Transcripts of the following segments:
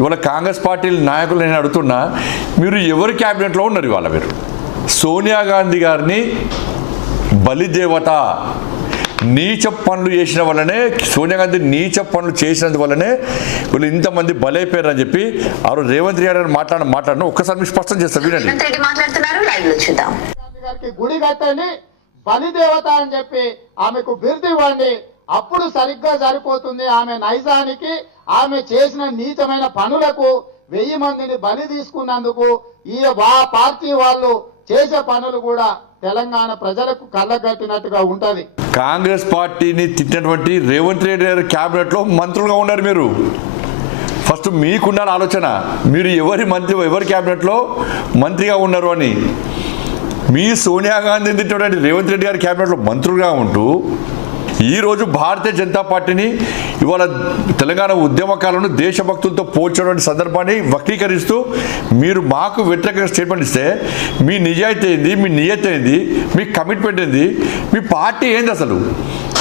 ఇవాళ కాంగ్రెస్ పార్టీ నాయకులు నేను అడుగుతున్నా, మీరు ఎవరి క్యాబినెట్లో ఉన్నారు? ఇవాళ మీరు సోనియా గాంధీ గారిని బలిదేవత నీచ పనులు చేసిన వల్లనే, సోనియా గాంధీ నీచ పనులు చేసినందువల్లనే వీళ్ళు ఇంతమంది బలైపోయారని చెప్పి ఆ రోజు రేవంత్ రెడ్డి గారు మాట్లాడిన ఒక్కసారి మీరు స్పష్టం చేస్తారు. వినండి. గుడి కట్టండి, బలిదేవత అని చెప్పి ఆమెకు బిరుదు ఇవ్వండి, అప్పుడు సరిగ్గా సరిపోతుంది. ఆమె నైజానికి, ఆమె చేసిన నీచమైన పనులకు 1000 మందిని బలి తీసుకున్నందుకు ఈ పార్టీ వాళ్ళు చేసే పనులు కూడా తెలంగాణ ప్రజలకు కళ్ళగట్టినట్టుగా ఉంటది. కాంగ్రెస్ పార్టీని తిట్టినటువంటి రేవంత్ రెడ్డి గారి క్యాబినెట్ లో మంత్రులుగా ఉన్నారు మీరు. ఫస్ట్ మీకున్న ఆలోచన, మీరు ఎవరి క్యాబినెట్ లో మంత్రిగా ఉన్నారు అని. మీ సోనియా గాంధీ తిట్టినటువంటి రేవంత్ రెడ్డి గారి క్యాబినెట్ లో మంత్రులుగా ఉంటూ ఈరోజు భారతీయ జనతా పార్టీని ఇవాళ తెలంగాణ ఉద్యమకాలను దేశభక్తులతో పోల్చేటువంటి సందర్భాన్ని వక్రీకరిస్తూ మీరు మాకు వ్యతిరేకంగా స్టేట్మెంట్ ఇస్తే మీ నిజాయితీ ఏంది, మీ నియత ఏంది, మీ కమిట్మెంట్ ఏంది, మీ పార్టీ ఏంది? అసలు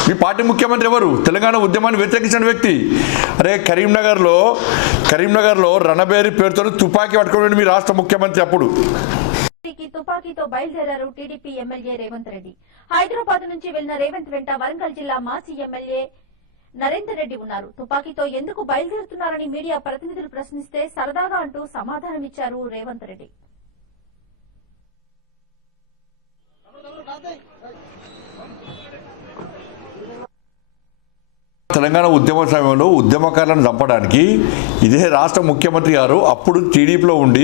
మీ పార్టీ ముఖ్యమంత్రి ఎవరు? తెలంగాణ ఉద్యమాన్ని వ్యతిరేకించిన వ్యక్తి. అరే కరీంనగర్లో రణబేరి పేరుతో తుపాకీ పట్టుకోండి మీ రాష్ట్ర ముఖ్యమంత్రి. అప్పుడు తుపాకీతో బయలుదేరారు టీడీపీ ఎమ్మెల్యే రేవంత్ రెడ్డి. హైదరాబాద్ నుంచి వెళ్లిన రేవంత్ వెంట వరంగల్ జిల్లా మాజీ ఎమ్మెల్యే నరేందర్ రెడ్డి ఉన్నారు. తుపాకీతో ఎందుకు బయలుదేరుతున్నారని మీడియా ప్రతినిధులు ప్రశ్నిస్తే సరదాగా అంటూ సమాధానమిచ్చారు రేవంత్ రెడ్డి. తెలంగాణ ఉద్యమ సమయంలో ఉద్యమకారులను చంపడానికి ఇదే రాష్ట్ర ముఖ్యమంత్రి గారు అప్పుడు టీడీపీలో ఉండి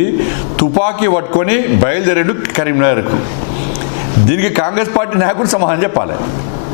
తుపాకీ పట్టుకొని బయలుదేరాడు కరీంనగర్కు. దీనికి కాంగ్రెస్ పార్టీ నాయకులు సమాధానం చెప్పాలి.